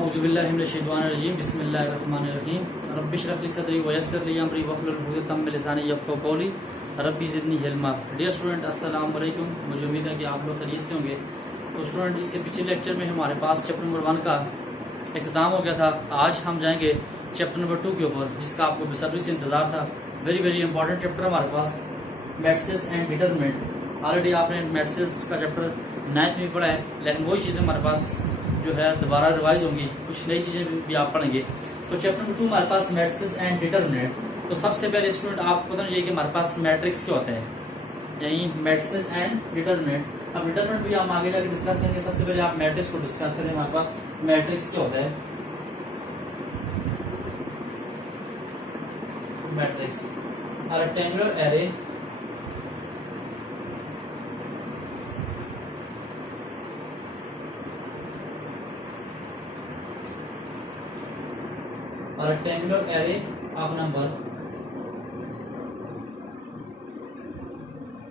औज़ुबिल्लाहिमिनश्शैतानिर्रजीम बिस्मिल्लाहिर्रहमानिर्रहीम रब्बिश रफ़्ली सदरी वयस्सिर ली अमरी वहलुल उक़दतम मिन लिसानी यफ़क़हू क़ौली रब्बी ज़िदनी इल्मा। डियर स्टूडेंट, अस्सलाम वालेकुम। मुझे उम्मीद है कि आप लोग खैरियत से होंगे। तो स्टूडेंट, इससे पिछले लेक्चर में हमारे पास चैप्टर नंबर 1 का इख्तिताम हो गया था। आज हम जाएंगे चैप्टर नंबर 2 के ऊपर, जिसका आपको बेसब्री से इंतज़ार था। वेरी इंपॉर्टेंट चैप्टर हमारे पास, मैट्रिसेस एंड डिटरमिनेंट। ऑलरेडी आपने मैट्रिसेस का चैप्टर 9th में पढ़ा है, लेकिन वही चीज़ें हमारे पास जो है दोबारा रिवाइज होंगी, कुछ नई चीज़ें भी आप पढ़ेंगे। तो चैप्टर नंबर 2 हमारे पास मैट्रिसेस एंड डिटरमिनेंट। तो सबसे पहले स्टूडेंट आपको पता चाहिए कि हमारे पास मैट्रिक्स क्या होता है, यानी मैट्रिसेस एंड डिटरमिनेंट। अब डिटरमिनेंट भी हम आगे जाकर डिस्कस करेंगे। सबसे पहले आप मैट्रिक्स को डिस्कस करें। हमारे पास मैट्रिक्स क्या होता है। Matrix rectangular array rectangular array of number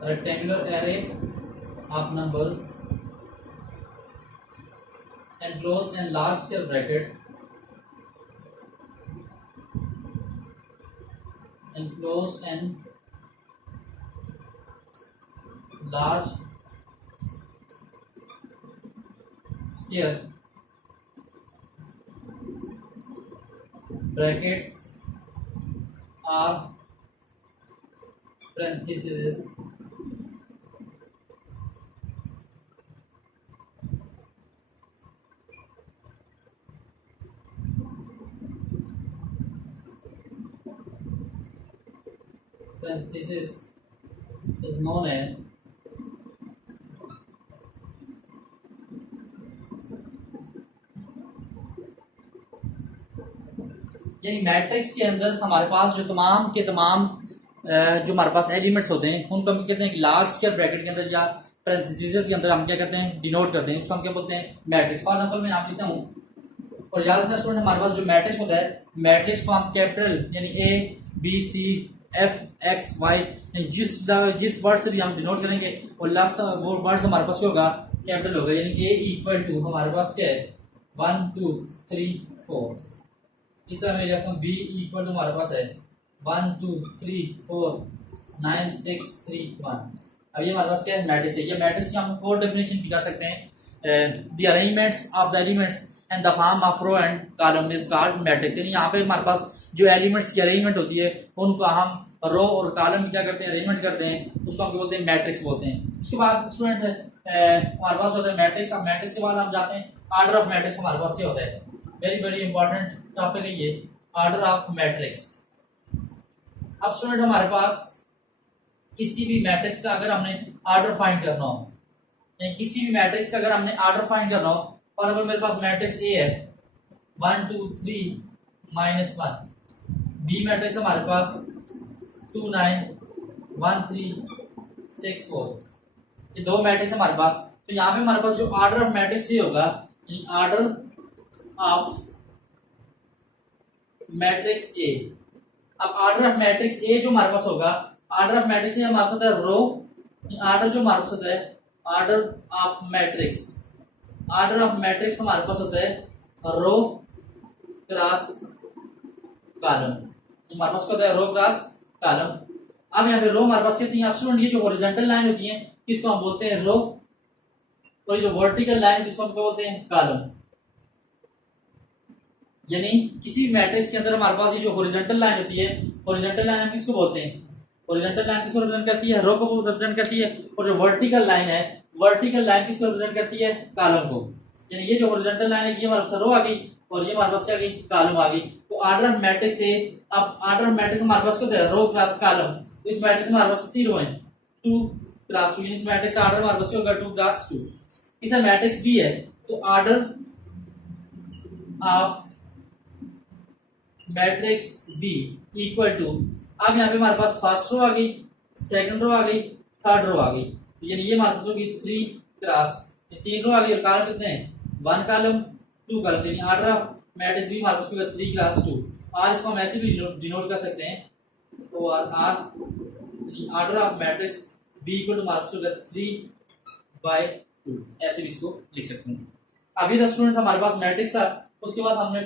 rectangular array of numbers enclosed in large scale bracket enclosed in large scale brackets are parentheses is known as यानी मैट्रिक्स के अंदर हमारे पास जो तमाम के तमाम जो हमारे पास एलिमेंट्स होते हैं उनको हम कहते हैं कि लार्ज स्केल ब्रैकेट के अंदर या पैरेंथेसिस के अंदर हम क्या करते हैं, डिनोट करते हैं। उसको हम क्या बोलते हैं, मैट्रिक्स। फॉर एग्जांपल मैं आप लिखता हूँ, और याद रखना स्टूडेंट, हमारे पास जो मैट्रिक्स होता है, मैट्रिक्स को हम कैपिटल यानी A B C F X Y जिस वर्ड से भी हम डिनोट करेंगे और लास्ट वो वर्ड हमारे पास क्या होगा, कैपिटल होगा। यानी ए इक्वल टू हमारे पास क्या है 1 2 3 4। इस तरह मैं लिखता हूँ बी इक्वल टू हमारे पास है 1 2 3 4 9 6 3 1। अब ये हमारे पास क्या है, मैट्रिक्स है। ये मैट्रिक्स की हम कोड डेफिनेशन भी कर सकते हैं। The arrangements of the elements and the form of row and column is called matrix. यानी यहाँ पे हमारे पास जो एलिमेंट्स की अरेंजमेंट होती है उनको हम रो और कॉलम क्या करते हैं, अरेंजमेंट करते हैं, उसको हम बोलते हैं मैट्रिक्स बोलते हैं। उसके बाद स्टूडेंट हमारे पास होता है मैट्रिक्स। अब मैट्रिक्स के बाद हम जाते हैं ऑर्डर ऑफ मैट्रिक्स। हमारे पास ये होता है वेरी इंपॉर्टेंट टॉपिक है ये, ऑर्डर ऑफ मैट्रिक्स। अब स्टूडेंट हमारे पास किसी भी मैट्रिक्स का अगर हमने ऑर्डर फाइंड करना हो, यानी किसी भी मैट्रिक्स का अगर हमने ऑर्डर फाइंड करना हो, और अगर मेरे पास मैट्रिक्स ए है 1 2 3 -1, बी मैट्रिक्स हमारे पास 2 9 1 3 6 4, ये दो मैट्रिक्स हमारे पास। तो यहाँ पे हमारे पास जो ऑर्डर ऑफ मैट्रिक्स ये होगा, ऑर्डर ऑफ मैट्रिक्स ए। अब ऑर्डर ऑफ मैट्रिक्स ए जो हमारे पास होगा, ऑर्डर ऑफ मैट्रिक्स ए हमारे पास होता है रो, ऑर्डर जो हमारे पास होता है order of matrix, order of matrix हमारे पास होता है रो क्रॉस कॉलम। हमारे पास होता है रो क्रॉस कॉलम। अब यहाँ पे रो हमारे पास कितनी है स्टूडेंट, ये जो हॉरिजॉन्टल लाइन होती है इसको हम बोलते हैं रो, और जो वर्टिकल लाइन जिसको हम क्या बोलते हैं, कॉलम। यानी किसी भी मैट्रिक्स के अंदर हमारे पास ये जो हॉरिजॉन्टल लाइन होती है, हॉरिजॉन्टल लाइन हम किसको बोलते हैं, हॉरिजॉन्टल लाइन किसको रिप्रेजेंट करती है, रो को रिप्रेजेंट करती है। और जो वर्टिकल लाइन है, वर्टिकल लाइन किसको रिप्रेजेंट करती है, कॉलम को। यानी ये जो हॉरिजॉन्टल लाइन है ये हमारे पास रो आ गई, और ये हमारे पास क्या गई, कॉलम आ गई। तो ऑर्डर ऑफ मैट्रिक्स से, अब ऑर्डर ऑफ मैट्रिक्स हमारे पास क्या है, रो क्रॉस कॉलम। तो इस मैट्रिक्स में हमारे पास कितनी रो है, 2 क्रॉस 2। इस मैट्रिक्स का ऑर्डर हमारे पास होगा 2 क्रॉस 2। इस मैट्रिक्स बी है, तो order of matrix B equal to, अब यहाँ पे हमारे पास फर्स्ट रो आ गई, सेकंड रो आ गई, थर्ड रो आ गई। यानी ये हमारे पास होगी 3 क्रॉस 3 रो आ गई, और कॉलम कितने हैं, 1 कॉलम 2 कॉलम। यानी ऑर्डर ऑफ मैट्रिक्स बी हमारे पास होगा 3 क्रॉस 2। और इसको हम ऐसे भी डिनोट कर सकते हैं, तो or order of matrix B equal to हमारे पास होगा 3/2, ऐसे भी इसको लिख सकते हैं। अभी स्टूडेंट हमारे पास मैट्रिक्स था, उसके बाद हमने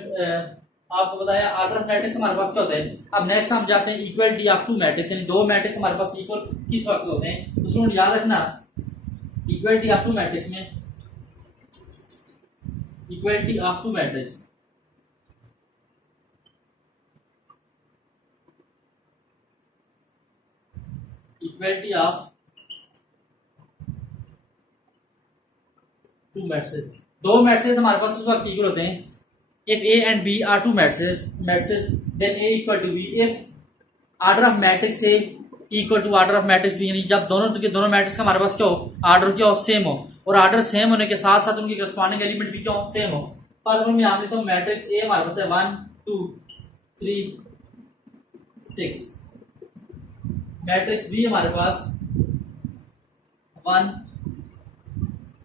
आपको बताया ऑर्डर ऑफ मैट्रिक्स हमारे पास क्या होता है। अब नेक्स्ट हम जाते हैं इक्वलिटी ऑफ टू मैट्रिक्स, यानी दो मैट्रिक्स हमारे पास इक्वल किस वक्त होते हैं। तो स्टूडेंट याद रखना इक्वलिटी ऑफ टू मैट्रिक्स में, equality of two matrix equality of two matrices, दो मैट्रिसेस हमारे पास उस वक्त इक्वल होते हैं if A and B are two matrices then A equal to B if order of matrix A equal to order of matrix B, यानी जब दोनों के दोनों मैट्रिक्स का हमारे पास क्या हो, ऑर्डर क्या हो, सेम हो, और ऑर्डर सेम होने के साथ साथ उनके करस्पॉन्डिंग एलिमेंट भी क्या हो, सेम हो। फॉर एग्जांपल मैं यहाँ लिखता हूँ मैट्रिक्स ए हमारे पास है 1 2 3 6, मैट्रिक्स बी हमारे पास 1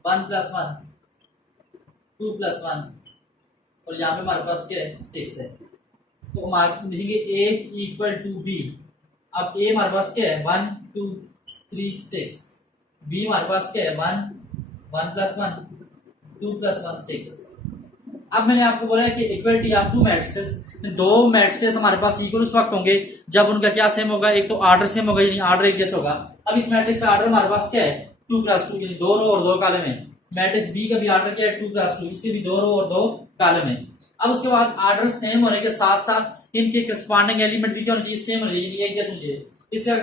1 प्लस 1 2 प्लस 1 और यहाँ पे हमारे पास क्या है 6 है। तो हम लिखेंगे ए इक्वल टू बी। अब ए हमारे पास क्या है 1 2 3 6, बी हमारे पास क्या है 1 1 प्लस 1 2 प्लस 1 6। अब मैंने आपको बोला है कि इक्वलिटी ऑफ टू मैट्रिसेस, दो मैट्रिसेस हमारे पास इक्वल उस वक्त होंगे जब उनका क्या सेम होगा, एक तो ऑर्डर सेम होगा यानी ऑर्डर एक जैसा होगा। अब इस मैट्रिक्स का ऑर्डर हमारे पास क्या है 2 क्रॉस 2, यानी 2 रो और 2 कॉलम है। मैट्रिक्स बी का भी ऑर्डर क्या है 2 क्रॉस 2, इसके भी 2 रो और 2 कॉलम है। अब उसके बाद ऑर्डर सेम होने के साथ साथ इनके करस्पॉन्डिंग एलिमेंट भी क्या होना चाहिए, सेम होना चाहिए, एक जैसे होना चाहिए। इसका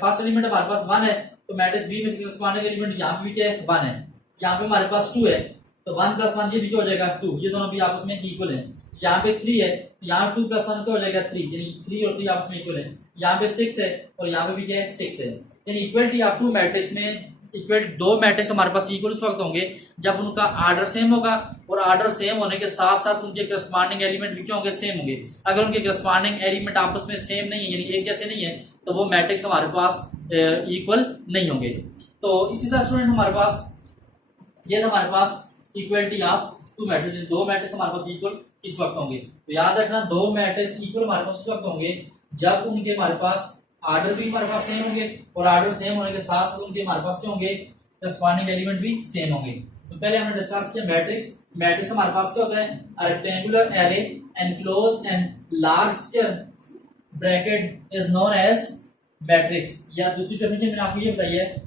फर्स्ट एलिमेंट हमारे पास 1 है तो मैट्रिक्स बी में से करस्पॉन्डिंग एलिमेंट यहाँ पे भी क्या है 1 है, यहाँ पे हमारे पास 2 है तो 1 प्लस 1 ये भी क्या हो जाएगा 2, ये दोनों भी आपस में इक्वल है। यहाँ पे 3 है, यहाँ 2 प्लस 1 क्या हो जाएगा 3, यानी 3 और 3 आपस में इक्वल है। यहाँ पे 6 है और यहाँ पे भी क्या है 6 है। यानी इक्वलिटी ऑफ टू मैट्रिक्स में इक्वल दो मैट्रिक्स हमारे पास इक्वल उस वक्त होंगे जब उनका ऑर्डर सेम होगा और ऑर्डर सेम होने के साथ साथ उनके करस्पॉन्डिंग एलिमेंट भी क्या होंगे, सेम होंगे। अगर उनके करस्पॉन्डिंग एलिमेंट आपस में सेम नहीं है यानी एक जैसे नहीं है तो वो मैट्रिक्स हमारे पास इक्वल नहीं होंगे। तो इसी तरह स्टूडेंट हमारे पास ये था हमारे पास इक्वलिटी ऑफ टू मैट्रिक्स, दो मैट्रिक्स हमारे पास इक्वल किस वक्त होंगे। तो याद रखना दो मैट्रिक्स इक्वल हमारे पास उस वक्त होंगे जब उनके हमारे पास ऑर्डर भी हमारे पास सेम होंगे और ऑर्डर सेम होने के साथ साथ उनके हमारे पास क्या होंगे, करस्पॉन्डिंग एलिमेंट भी सेम होंगे। तो पहले हमने डिस्कस किया मैट्रिक्स। मैट्रिक्स हमारे पास क्या होता है, rectangular array enclosed and large square bracket is known as matrix. या दूसरी डेफिनेशन मैंने आपको ये बताई है,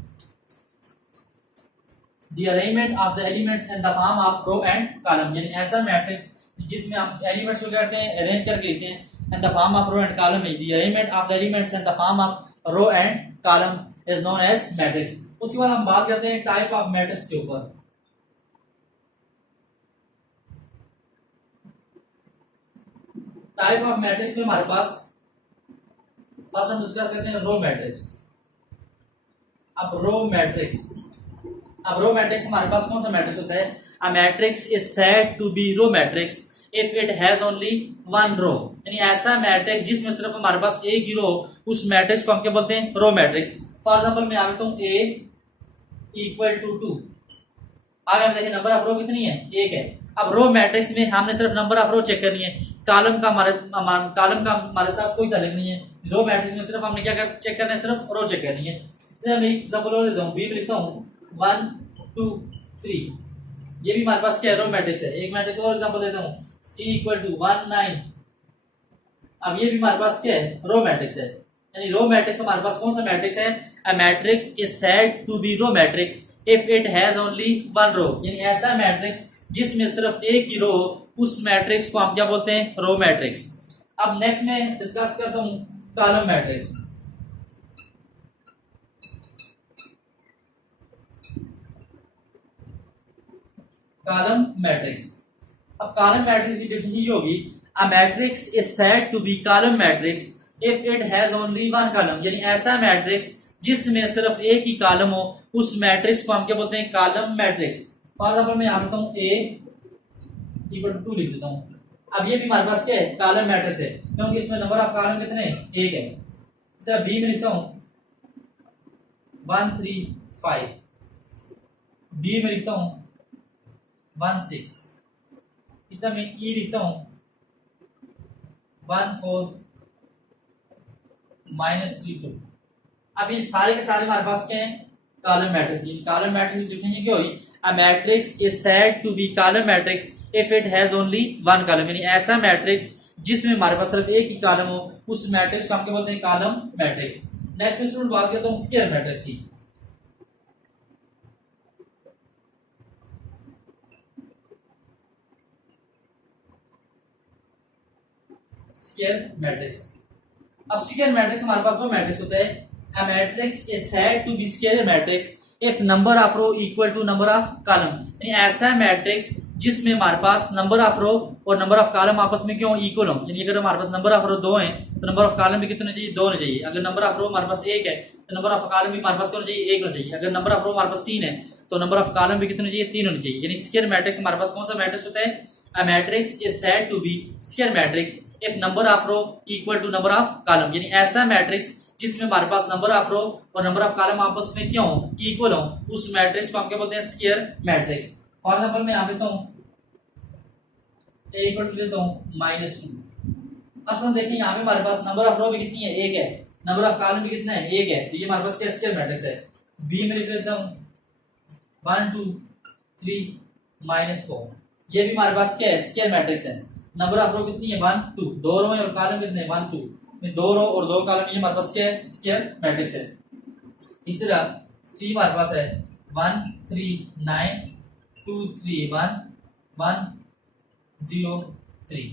the arrangement of the elements in the form of row and column, यानी ऐसा मैट्रिक्स जिसमें हम एलिमेंट्स को क्या करते हैं अरेंज करके लिखते हैं in the form of row and column है। the arrangement of the elements in the form of row and column is known as matrix। उसके बाद हम बात करते हैं टाइप ऑफ मैट्रिक्स के ऊपर। टाइप ऑफ मैट्रिक्स में हमारे पास फर्स्ट हम डिस्कस करते हैं रो मैट्रिक्स। अब रो मैट्रिक्स हमारे पास कौन सा मैट्रिक्स होता है, a matrix is said to be row matrix if it has only one row, यानी ऐसा मैट्रिक्स जिसमें सिर्फ हमारे पास एक ही रो, उस मैट्रिक्स को हम क्या बोलते हैं, रो मैट्रिक्स। फॉर एग्जांपल मैं आगे हूं ए इक्वल टू 2, आगे हम देखें नंबर ऑफ रो कितनी है, एक है। अब रो मैट्रिक्स में हमने सिर्फ नंबर ऑफ रो चेक करनी है, कॉलम का हमारे साथ कोई ताल्लुक नहीं है। रो मैट्रिक्स में सिर्फ हमने क्या चेक करना है, सिर्फ रो चेक करनी है। जैसे मैं एग्जांपल और देता हूं, बी में लिखता हूं 1 2 3, ये भी हमारे पास क्या है, रो मैट्रिक्स है। एक मैट्रिक्स और एग्जांपल देता हूं C इक्वल टू 1 9, अब ये भी हमारे पास क्या है, रो मैट्रिक्स है। यानी रो मैट्रिक्स हमारे पास कौन सा मैट्रिक्स है, a matrix is said to be row matrix if it has only one row, यानी ऐसा मैट्रिक्स जिसमें सिर्फ एक ही रो, उस मैट्रिक्स को हम क्या बोलते हैं, रो मैट्रिक्स। अब नेक्स्ट में डिस्कस करता हूं कॉलम मैट्रिक्स। कॉलम मैट्रिक्स, अब कॉलम मैट्रिक्स की डेफिनेशन ये होगी, a matrix is said to be column matrix if it has only one column, यानी ऐसा मैट्रिक्स जिसमें सिर्फ एक ही कॉलम हो, उस मैट्रिक्स को हम क्या बोलते हैं, कॉलम मैट्रिक्स। फॉर एग्जांपल मैं यहां लिखता हूं ए इक्वल टू 2 लिख देता हूं। अब ये भी हमारे पास क्या है, कॉलम मैट्रिक्स है, क्योंकि इसमें नंबर ऑफ कॉलम कितने हैं, एक है। इस तरह बी में लिखता हूं 1 3 5, डी में लिखता हूं 1 6, इस तरह मैं ई लिखता हूं 1 4 -3 2। अब ये सारे के सारे हमारे पास क्या है, कॉलम मैट्रिक्स। कॉलम मैट्रिक्स की डेफिनेशन क्या हुई, a matrix is said to be column matrix if it has only one column, यानी ऐसा मैट्रिक्स जिसमें हमारे पास सिर्फ एक ही कॉलम हो, उस मैट्रिक्स को हम क्या बोलते हैं? Column matrix. नेक्स्ट में स्टूडेंट बात करता हूँ स्क्वायर मैट्रिक्स की। Square matrix. अब स्क्वायर मैट्रिक्स हमारे पास वो मैट्रिक्स होता है, a matrix is said to be square matrix if number of row equal to number of column, यानी ऐसा मैट्रिक्स जिसमें हमारे पास नंबर ऑफ रो और नंबर ऑफ कॉलम आपस में क्यों इक्वल हो, यानी अगर हमारे पास नंबर ऑफ रो 2 हैं तो नंबर ऑफ कॉलम भी कितने चाहिए? 2 होने चाहिए। अगर नंबर ऑफ रो हमारे पास 1 है तो नंबर ऑफ कॉलम भी हमारे पास होना चाहिए? 1 होना चाहिए। अगर नंबर ऑफ रो हमारे पास 3 है तो नंबर ऑफ कॉलम भी कितने चाहिए? 3 होने चाहिए। यानी स्क्वायर मैट्रिक्स हमारे पास कौन सा मैट्रिक्स होता है? A matrix is said to be square matrix if number of row equal to number of column, यानी ऐसा मैट्रिक्स जिसमें हमारे पास नंबर ऑफ रो और नंबर ऑफ कॉलम आपस में क्यों इक्वल हो, उस मैट्रिक्स को हम क्या बोलते हैं? Square matrix. फॉर एग्जांपल मैं यहां लेता हूं a इक्वल टू लेता हूं -2। असल देखिए यहां पे हमारे पास नंबर ऑफ रो भी कितनी है? 1 है। नंबर ऑफ कॉलम भी कितना है? 1 है। तो ये हमारे पास क्या स्क्वायर मैट्रिक्स है। b में लिख लेता हूं 1 2 3 -4, ये भी हमारे पास क्या है? स्क्वायर मैट्रिक्स है। नंबर ऑफ रो कितनी है? 1 2, 2 रो है और कॉलम कितने हैं? 1 2, 2 रो और 2 कॉलम, ये हमारे पास क्या है? स्क्वायर मैट्रिक्स है। इसी तरह सी हमारे पास है 1 3 9 2 3 1 1 0 3।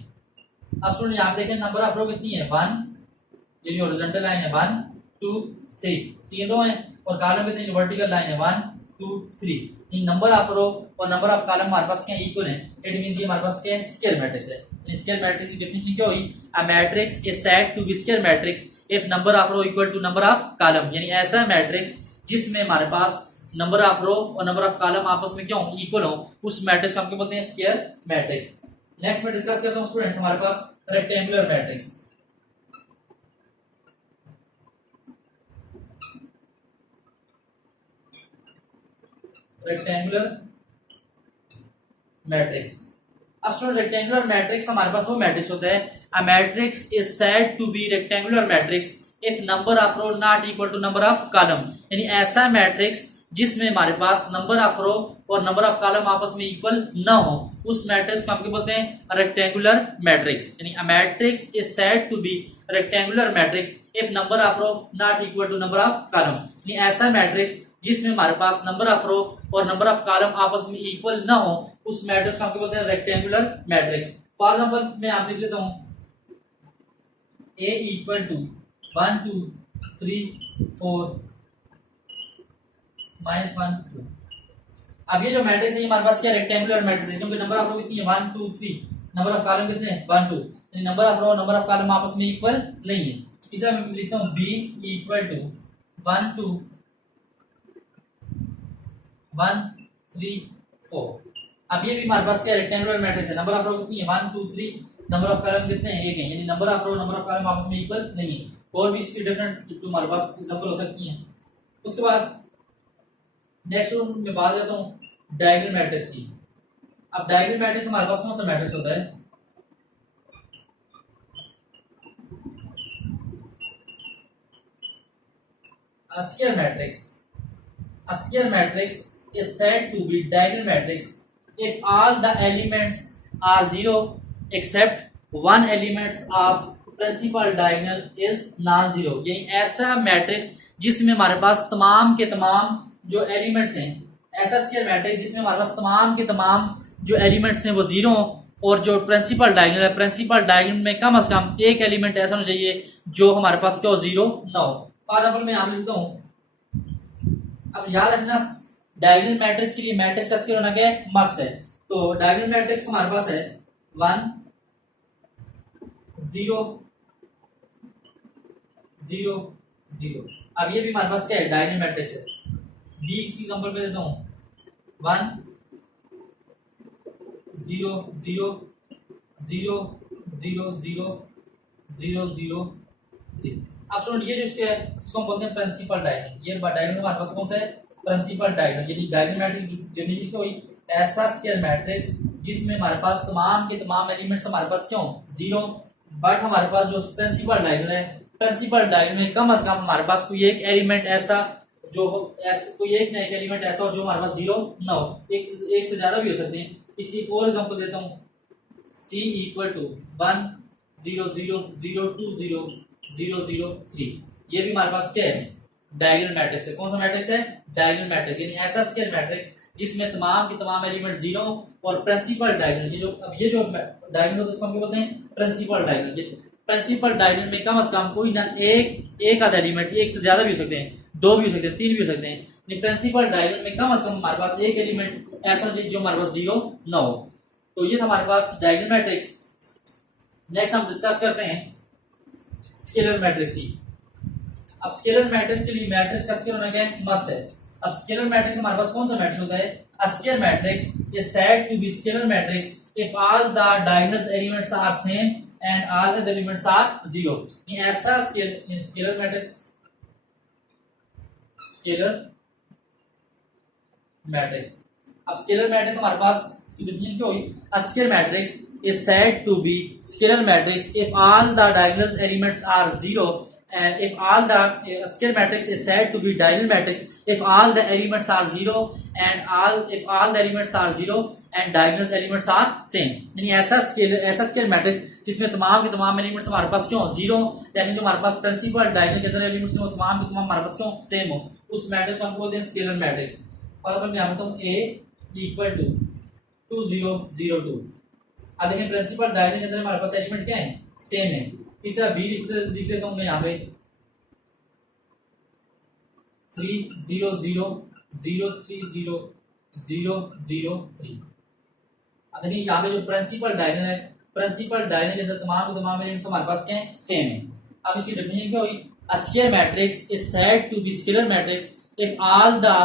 अब सुन यहाँ पे देखें नंबर ऑफ रो कितनी है? 1, ये जो हॉरिजॉन्टल लाइन है 1 2 3, 3 रो है और कॉलम कितने? वर्टिकल लाइन है 1 2 3। नंबर ऑफ रो और नंबर ऑफ कॉलम हमारे पास क्या इक्वल है, इट मींस ये हमारे पास क्या है? स्क्वायर मैट्रिक्स है। स्क्वायर मैट्रिक्स की डेफिनेशन क्या हुई? A matrix is said to be square matrix if number of row equal to number of column, यानी ऐसा मैट्रिक्स जिसमें हमारे पास नंबर ऑफ रो और नंबर ऑफ कॉलम आपस में क्यों इक्वल हो, उस मैट्रिक्स को हम क्या बोलते हैं? Square matrix. नेक्स्ट में डिस्कस करता हूं स्टूडेंट हमारे पास रेक्टेंगुलर मैट्रिक्स। Rectangular matrix. अब रेक्टेंगुलर मैट्रिक्स हमारे पास वो मैट्रिक्स होता है, a matrix is said to be rectangular matrix if number of row not equal to number of column, यानी ऐसा मैट्रिक्स जिसमें हमारे पास नंबर ऑफ रो और नंबर ऑफ कॉलम आपस में इक्वल ना हो, उस मैट्रिक्स को हम क्या बोलते हैं? Rectangular matrix. यानी a matrix is said to be rectangular matrix if number of row not equal to number of column, यानी ऐसा मैट्रिक्स जिसमें हमारे पास नंबर ऑफ रो और नंबर ऑफ कॉलम आपस में इक्वल ना हो, उस मैट्रिक्स को हम क्या बोलते हैं? Rectangular matrix. फॉर एग्जांपल मैं आप लिख लेता हूं a इक्वल टू 1 2 3 4 -1 2। अब ये जो मैट्रिक्स है ये हमारे पास क्या रेक्टेंगुलर मैट्रिक्स है, क्योंकि नंबर ऑफ रो कितनी है? 1 2 3, नंबर ऑफ कॉलम कितने हैं? 1 2, यानी नंबर ऑफ रो और नंबर ऑफ कॉलम आपस में इक्वल नहीं है। इसे मैं लिखता हूं b इक्वल टू 1 2 1 3 4। अब ये भी हमारे पास क्या रेक्टेंगुलर मैट्रिक्स है। नंबर ऑफ रो कितनी है? 1 2 3, नंबर ऑफ कॉलम कितने हैं? 1 है, यानी number of row number of column आपस में इक्वल नहीं है। और भी इसकी डिफरेंट जो हमारे पास एग्जांपल हो सकती हैं। उसके बाद नेक्स्ट मैं बात करता हूं डायगोनल मैट्रिक्स की। अब डायगोनल मैट्रिक्स हमारे पास कौन सा मैट्रिक्स होता है? A square matrix. A square matrix is said to be diagonal matrix if all the elements are zero except one elements of principal diagonal is non-zero। यानी ऐसा मैट्रिक्स जिसमें हमारे पास तमाम के तमाम जो एलिमेंट्स हैं, ऐसा स्क्वायर मैट्रिक्स जिसमें हमारे पास तमाम के तमाम जो एलिमेंट्स हैं वो जीरो और जो प्रिंसिपल डायगोनल है, प्रिंसिपल डायगोनल में कम से कम एक एलिमेंट ऐसा होना चाहिए जो हमारे पास क्या हो? जीरो ना हो। फॉर एग्जांपल मैं यहां लिखता हूं, अब याद रखना डायगोनल मैट्रिक्स के लिए मैट्रिक्स का स्क्वायर होना क्या है? मस्ट है। तो डायगोनल मैट्रिक्स हमारे पास है 1 0 0 0। अब ये भी हमारे पास क्या है? डायगोनल मैट्रिक्स है। बी इसी एग्जांपल पे देता हूं 1 0 0 0 0 0 0 0 3। अब सुनो ये जो इसके है इसको हम बोलते हैं प्रिंसिपल डायगोनल। ये डायगोनल हमारे पास कौन सा है? Principal diagonal. यानी डायगोनल मैट्रिक्स डेफिनेशन क्या हुई? ऐसा स्क्वायर मैट्रिक्स जिसमें हमारे पास तमाम के तमाम एलिमेंट्स हमारे पास क्यों? जीरो, बट हमारे पास जो प्रिंसिपल डायगोनल है, प्रिंसिपल डायगोनल में कम से कम हमारे पास कोई एक एलिमेंट ऐसा जो कोई एक ना एक एलिमेंट ऐसा हो जो हमारे पास जीरो ना हो, एक से ज्यादा भी हो सकते हैं। इसी फॉर एग्जांपल देता हूँ, C इक्वल टू 1 0 0 0 2 0 0 0 3, ये भी हमारे पास क्या है, डायगोनल मैट्रिक्स है। कौन सा मैट्रिक्स है, डायगोनल मैट्रिक्स, यानी ऐसा स्केल मैट्रिक्स जिसमें तमाम के तमाम एलिमेंट जीरो और प्रिंसिपल डायगोनल, ये जो डायगोनल होता है उसको हम क्या बोलते हैं, प्रिंसिपल डायगोनल। प्रिंसिपल डायगोनल में कम से कम कोई ना एक आधा एलिमेंट, एक से ज्यादा भी हो सकते हैं, दो भी हो सकते हैं, तीन भी हो सकते हैं। प्रिंसिपल डायगोनल में कम से कम हमारे पास एक एलिमेंट ऐसा चाहिए जो हमारे पास जीरो ना हो। तो ये था हमारे पास डायगोनल मैट्रिक्स। नेक्स्ट हम डिस्कस करते हैं स्केलर मैट्रिक्स ही। अब स्केलर मैट्रिक्स के लिए मैट्रिक्स का स्केल होना क्या है, मस्ट है। अब स्केलर मैट्रिक्स हमारे पास कौन सा मैट्रिक्स होता है, a scalar matrix is said to be scalar matrix if all the diagonal elements are same and all other elements are zero। ये ऐसा स्केलर मैट्रिक्स, स्केलर मैट्रिक्स। अब स्केलर मैट्रिक्स हमारे पास इसकी डेफिनेशन क्या हुई, a scalar matrix is said to be scalar matrix if all the diagonal elements are zero and if all the scalar matrix is said to be diagonal matrix if all the elements are zero and if all the elements are zero and diagonal elements are same। यानी ऐसा scalar matrix जिसमें तमाम के तमाम elements हमारे पास क्यों zero, यानी जो हमारे पास प्रिंसिपल डायगोनल के अंदर एलिमेंट्स हो तमाम के तमाम हमारे पास क्यों सेम हो, उस मैट्रिक्स को हम बोलते हैं स्केलर मैट्रिक्स। और अगर मैं यहाँ बताऊँ A इक्वल टू 2 0 0 2, अब देखें प्रिंसिपल डायगोनल के अंदर हमारे पास एलिमेंट क्या है, सेम है। इस तरह B लिख लेता हूँ मैं यहाँ पे 3 0 0 0 3 0 0 0 3। अब देखिए यहाँ पे जो प्रिंसिपल डायगोनल है, प्रिंसिपल डायगोनल के अंदर तमाम के तमाम एलिमेंट्स हमारे पास क्या है, सेम है। अब इसकी डेफिनेशन क्या हुई, a scalar matrix is said to be scalar matrix if all the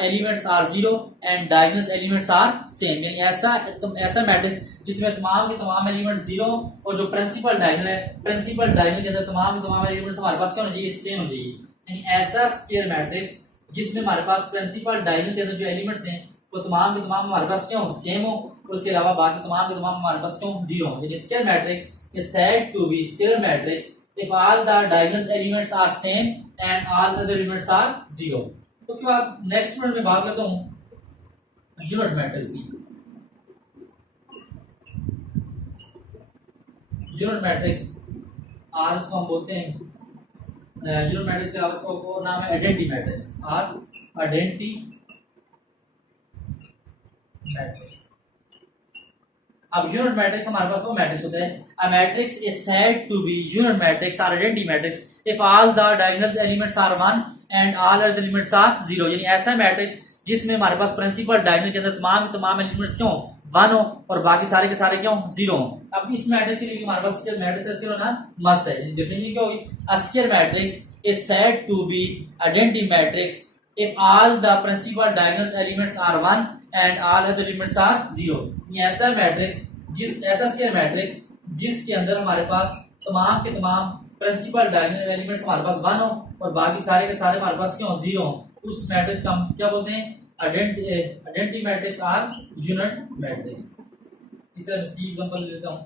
elements are zero and diagonal elements are same। यानी ऐसा मैट्रिक्स जिसमें तमाम के तमाम एलिमेंट्स जीरो और जो प्रिंसिपल डायगोनल है, प्रिंसिपल डायगोनल के अंदर तमाम के तमाम एलिमेंट्स हमारे पास क्या होना चाहिए, सेम होना चाहिए। यानी ऐसा स्केलर मैट्रिक्स जिसमें हमारे पास प्रिंसिपल डायगोनल के अंदर जो एलिमेंट्स हैं वो तमाम के तमाम हमारे पास क्यों सेम हो, और उसके अलावा बाकी तमाम के तमाम हमारे पास क्यों जीरो हो। यानी scalar matrix is said to be scalar matrix if all the diagonal elements are same and all other elements are zero। उसके बाद नेक्स्ट में बात करता हूँ यूनिट मैट्रिक्स की। यूनिट मैट्रिक्स आर इसको हम बोलते हैं, यूनिट मैट्रिक्स के अलावा इसका नाम है identity matrix, or identity matrix. अब यूनिट मैट्रिक्स हमारे पास वो मैट्रिक्स होता है, a matrix is said to be unit matrix or identity matrix if all the diagonal elements are 1 and all other elements are 0। यानी ऐसा मैट्रिक्स जिसमें हमारे पास प्रिंसिपल डायगोनल के अंदर तमाम एलिमेंट्स क्यों 1 हो और बाकी सारे के सारे क्यों 0 हो। अब इस मैट्रिक्स के लिए हमारे पास मैट्रिक्स का होना मस्ट है। डेफिनेशन क्या होगी, a scalar matrix is said to be identity matrix if all the principal diagonal elements are 1 and all other elements are 0। ये ऐसा मैट्रिक्स ऐसा स्केलर मैट्रिक्स जिसके अंदर हमारे पास तमाम के तमाम प्रिंसिपल डायगोनल एलिमेंट्स हमारे पास 1 हो और बाकी सारे के सारे हमारे पास क्यों 0 हो, उस मैट्रिक्स का हम क्या बोलते हैं, आइडेंटिटी मैट्रिक्स और यूनिट मैट्रिक्स। इस तरह सी एग्जांपल ले लेता हूं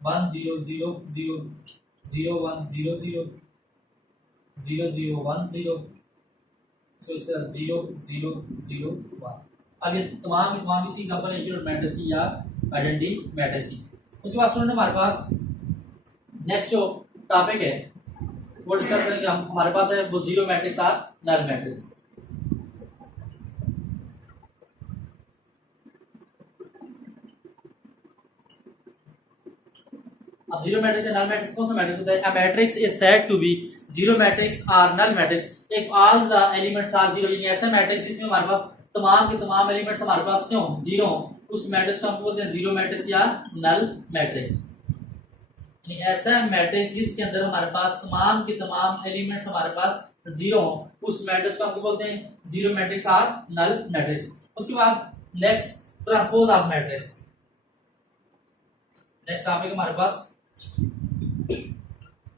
1 0 0 0 0 1 0 0 0 0 1 0, सो इस तरह 0 0 0 1। अब ये तमाम इसी एग्जांपल है यूनिट मैट्रिक्स या आइडेंटिटी मैट्रिक्स। उसके बाद स्टूडेंट हमारे पास नेक्स्ट जो टॉपिक है वो डिस्कस करेंगे हम, हमारे पास है वो जीरो मैट्रिक्स और नल मैट्रिक्स। अब जीरो मैट्रिक्स या नल मैट्रिक्स कौन सा मैट्रिक्स होता है, a matrix is said to be zero matrix or null matrix if all the elements are zero। यानी ऐसा मैट्रिक्स जिसमें हमारे पास तमाम के तमाम एलिमेंट्स हमारे पास क्यों जीरो हो, उस मैट्रिक्स को हम बोलते हैं जीरो मैट्रिक्स या नल मैट्रिक्स। यानी ऐसा मैट्रिक्स जिसके अंदर हमारे पास तमाम के तमाम एलिमेंट्स हमारे पास जीरो हो, उस मैट्रिक्स को हम बोलते हैं जीरो मैट्रिक्स और नल मैट्रिक्स। उसके बाद next transpose of matrix. Next topic हमारे पास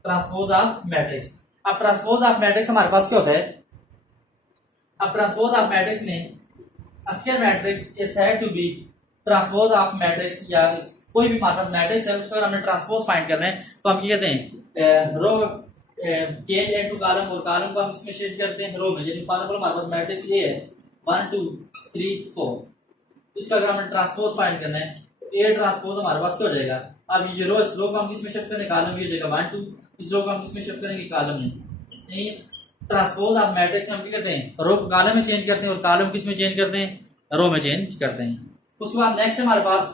ट्रांसपोज ऑफ मैट्रिक्स। अब ट्रांसपोज ऑफ मैट्रिक्स हमारे पास क्या होता है, अब ट्रांसपोज ऑफ मैट्रिक्स में scalar matrix is said to be transpose of matrix, या कोई भी हमारे पास मैट्रिक्स है उसको अगर हमें ट्रांसपोज फाइंड करना है तो हम क्या कहते हैं, रो चेंज इनटू कॉलम, और कॉलम को हम किसमें चेंज करते हैं, रो में। यानी फॉर एग्जांपल हमारे पास मैट्रिक्स ये है 1 2 3 4, तो इसका अगर हमें ट्रांसपोज फाइंड करना है तो ए ट्रांसपोज हमारे पास क्या हो जाएगा। अब ये रो, इस रो को हम किसमें शिफ्ट करेंगे, कॉलम में हो जाएगा 1 2, इस रो को हम किसमें शिफ्ट करेंगे, कॉलम में। यानी इस ट्रांसपोज ऑफ मैट्रिक्स में हम क्या करते हैं, रो को कॉलम में चेंज करते हैं और कॉलम किस में चेंज करते हैं, रो में चेंज करते हैं। उसके बाद नेक्स्ट हमारे पास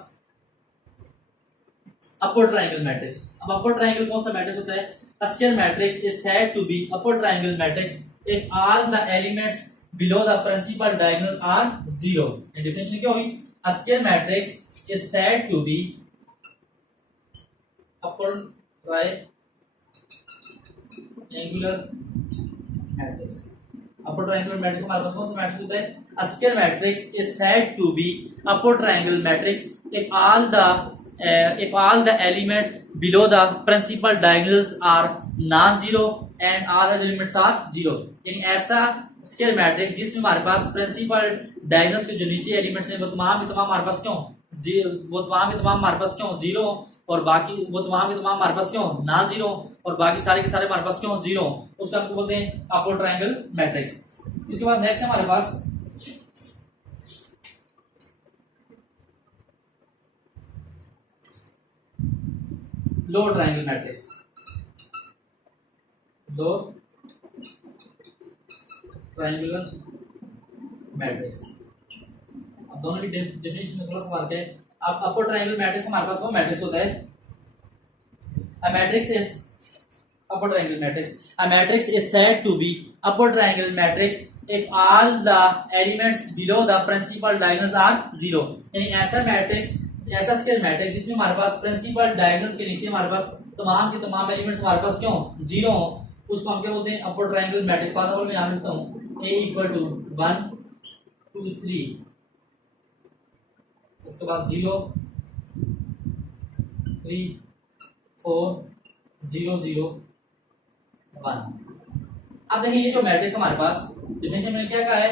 अपर ट्रायंगल मैट्रिक्स। अब अपर ट्रायंगल कौन सा मैट्रिक्स होता है, a square matrix is said to be upper triangle matrix if all the elements below the principal diagonal are zero। definition क्या होगी, a square matrix is said to be upper triangular matrix। upper triangular matrix हमारे पास कौन सा matrix होता है, a square matrix is said to be upper triangle matrix if all the elements below the principal diagonals are non-zero and all other elements are zero। यानी ऐसा square matrix जिसमें हमारे पास प्रिंसिपल डायगोनल्स के जो नीचे elements हैं वो तमाम के तमाम हमारे पास क्यों वो तमाम के तमाम हमारे पास क्यों जीरो, और बाकी वो तमाम के तमाम हमारे पास क्यों नॉन जीरो, और बाकी सारे के सारे हमारे पास क्यों जीरो, उसका हम बोलते हैं अपर ट्रायंगल मैट्रिक्स। इसके बाद नेक्स्ट हमारे पास लो ट्रायंगल मैट्रिक्स। लो ट्रायंगुलर मैट्रिक्स, दोनों की डेफिनेशन में थोड़ा सा फर्क है। अब अपर ट्रायंगुलर मैट्रिक्स हमारे पास वो मैट्रिक्स होता है, a matrix is upper triangle matrix, a matrix is said to be upper triangle matrix if all the elements below the principal diagonals are zero। यानी ऐसा मैट्रिक्स, ऐसा स्क्वायर मैट्रिक्स जिसमें हमारे पास प्रिंसिपल डायगोनल्स के नीचे हमारे पास तमाम के तमाम एलिमेंट्स हमारे पास क्यों जीरो हो, उसको हम क्या बोलते हैं, upper triangle matrix. For example मैं यहां लिखता हूं a equal to 1 2 3, उसके बाद 0 3 4 0 0 1। अब देखिए ये जो मैट्रिक्स हमारे पास डिफिनेशन में क्या कहा है,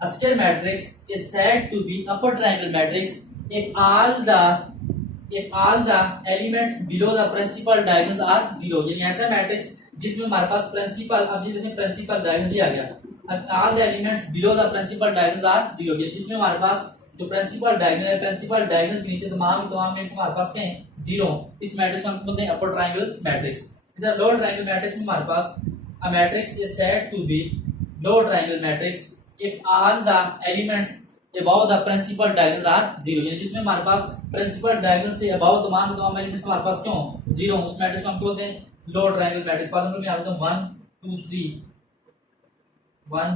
a square matrix is said to be upper triangle matrix if all the elements below the principal diagonals are zero। यानी ऐसा मैट्रिक्स जिसमें हमारे पास प्रिंसिपल, अब ये देखें प्रिंसिपल डायगोनल ही आ गया, अब all the elements below the principal diagonals are zero, जिसमें हमारे पास जो प्रिंसिपल डायगोनल है, प्रिंसिपल डायगोनल्स के नीचे तमाम एलिमेंट्स हमारे पास क्या हैं, जीरो। इस मैट्रिक्स को हम बोलते हैं अपर ट्रायंगल मैट्रिक्स। इस लोअर ट्रायंगल मैट्रिक्स में हमारे पास a matrix is said to be lower triangle matrix if all the elements above the principal diagonals are zero। यानी जिसमें हमारे पास प्रिंसिपल डायगोनल से अबव तमाम एलिमेंट्स हमारे पास क्यों जीरो, उस मैट्रिक्स को हम बोलते हैं lower triangle matrix. For example मैं आपको 1 2 3 1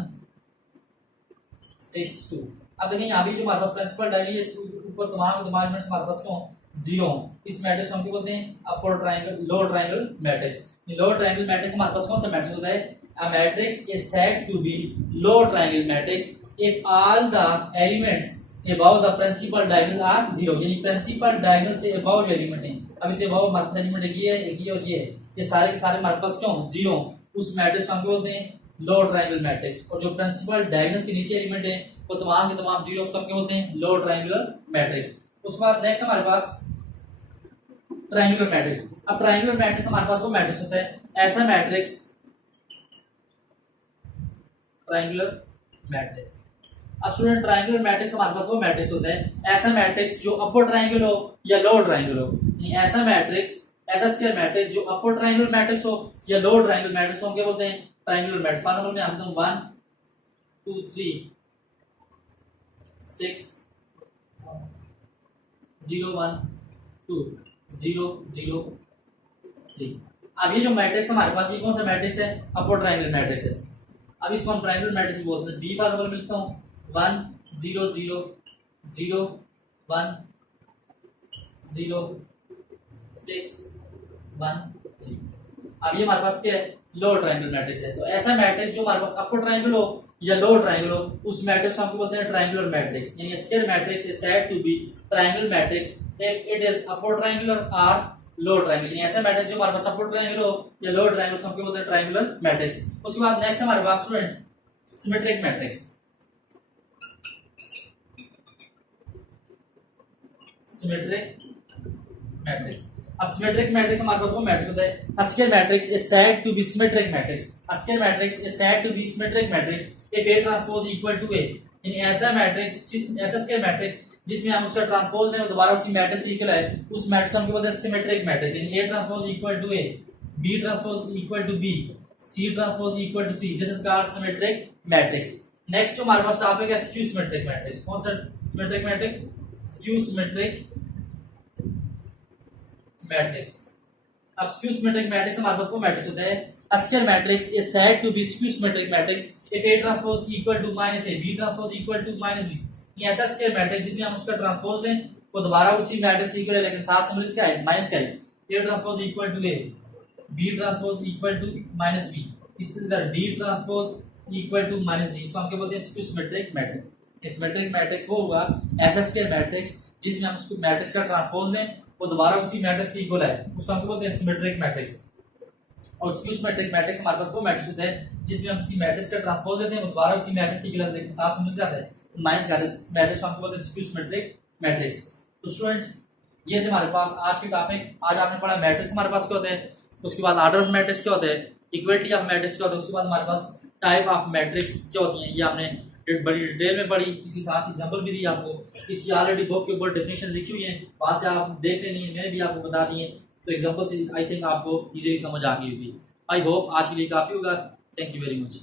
6 2। अब देखिए यहाँ भी जो हमारे पास प्रिंसिपल डायगोनल है ऊपर तमाम एलिमेंट्स हमारे पास क्यों जीरो, इस मैट्रिक्स को हम क्या बोलते हैं, upper triangle lower triangle matrix. Lower triangle matrix हमारे पास कौन सा मैट्रिक्स होता है, a matrix is said to be lower triangle matrix if all the elements above the principal diagonal are zero। यानी प्रिंसिपल डायगोनल से above जो element है, अब इसे above हमारे पास एलिमेंट एक ये और ये सारे के सारे हमारे पास क्यों जीरो, उस मैट्रिक्स को हम क्या बोलते हैं, लोअर ट्रायंगल मैट्रिक्स। और जो प्रिंसिपल डायगोनल्स के नीचे एलिमेंट है वो तमाम के तमाम जीरो, उसको हम क्या बोलते हैं, लोअर ट्रायंगुलर मैट्रिक्स। उसके बाद नेक्स्ट हमारे पास ट्रायंगुलर मैट्रिक्स। अब ट्रायंगुलर मैट्रिक्स हमारे पास वो मैट्रिक्स होता है, ऐसा मैट्रिक्स ट्रायंगुलर मैट्रिक्स। अब स्टूडेंट ट्रायंगुलर मैट्रिक्स हमारे पास वो मैट्रिक्स होता है, ऐसा मैट्रिक्स जो अपर ट्रायंगल हो या लोअर ट्रायंगल हो। ऐसा मैट्रिक्स, ऐसा स्क्वायर मैट्रिक्स जो अपर ट्रायंगुलर मैट्रिक्स हो या लोअर ट्रायंगल मैट्रिक्स हो, हम क्या बोलते हैं, ट्रायंगुलर मैट्रिक्स। फॉर एग्जांपल मैं आपको 1 2 3 6 0 1 2 0 0 3। अब ये जो मैट्रिक्स हमारे पास, ये कौन सा मैट्रिक्स है, अपर ट्रायंगल मैट्रिक्स है। अब इसको हम ट्रायंगुलर मैट्रिक्स बोलते हैं। बी फॉर एग्जांपल मैं लिखता हूं 1 0 0 0 1 0 6 1 3। अब ये हमारे पास क्या है, लोअर ट्रायंगल मैट्रिक्स है। तो ऐसा मैट्रिक्स जो हमारे पास अपर ट्रायंगल हो या लोअर ट्रायंगल हो, उस मैट्रिक्स को हम बोलते हैं ट्रायंगुलर मैट्रिक्स। यानी square matrix is said to be triangular matrix if it is upper triangular और लोअर ट्रायंगल। ऐसा मैट्रिक्स जो हमारे पास अपर ट्रायंगल हो या लोअर ट्रायंगल, हम क्या बोलते हैं, ट्रायंगुलर मैट्रिक्स। उसके बाद नेक्स्ट हमारे पास student symmetric matrix. Symmetric matrix. अब सिमेट्रिक मैट्रिक्स हमारे पास वो मैट्रिक्स होता है, a square matrix is said to be symmetric matrix, a square matrix is said to be symmetric matrix if A transpose equal to A, यानी ऐसा matrix ऐसा square matrix जिसमें हम उसका ट्रांसपोज लें दोबारा उसी मैट्रिक्स इक्वल है, उस मैट्रिक्स को हम बोलते हैं सिमेट्रिक मैट्रिक्स, यानी A transpose equal to A, B transpose equal to B, C transpose equal to C, this is called symmetric matrix. Next हमारे पास टॉपिक है स्क्यू सिमेट्रिक मैट्रिक्स। कौन सा symmetric matrix? Skew symmetric matrix. अब skew symmetric matrix हमारे पास वो matrix होता है, a square matrix is said to be skew symmetric matrix if A transpose equal to minus A, B transpose equal to minus B, ये ऐसा square matrix जिसमें हम उसका ट्रांसपोज लें वो दोबारा उसी मैट्रिक्स इक्वल है, लेकिन साथ सिंबल क्या है? माइनस का है। A transpose equal to A, B transpose equal to minus B, इसी तरह D transpose equal to minus D, इसको हम क्या बोलते हैं? Skew symmetric matrix. Symmetric matrix वो होगा ऐसा स्क्वायर मैट्रिक्स जिसमें हम उसको मैट्रिक्स का ट्रांसपोज लें वो दोबारा उसी मैट्रिक्स से इक्वल है, उसको हम बोलते हैं सिमेट्रिक मैट्रिक्स। और स्क्यू सिमेट्रिक मैट्रिक्स हमारे पास वो मैट्रिक्स होता है जिसमें हम किसी मैट्रिक्स का ट्रांसपोज लेते हैं वो दोबारा उसी मैट्रिक्स से इक्वल है, लेकिन साथ में जाता है माइनस का मैट्रिक्स को हम बोलते हैं स्क्यू सिमेट्रिक मैट्रिक्स। तो स्टूडेंट्स ये थे हमारे पास आज के टॉपिक। आज आपने पढ़ा मैट्रिक्स हमारे पास क्या होता है, उसके बाद ऑर्डर ऑफ मैट्रिक्स क्या होता है, इक्वलिटी ऑफ मैट्रिक्स क्या होता है, उसके बाद हमारे पास टाइप ऑफ मैट्रिक्स क्या होती हैं, ये आपने बड़ी डिटेल में पढ़ी, इसके साथ एग्जांपल भी दी आपको, इसकी ऑलरेडी बुक के ऊपर डेफिनेशन लिखी हुई है, वहाँ से आप देख लेनी है, मैंने भी आपको बता दी है, तो एग्जांपल से आई थिंक आपको इजीली समझ आ गई होगी। आई होप आज के लिए काफ़ी होगा। Thank you very much.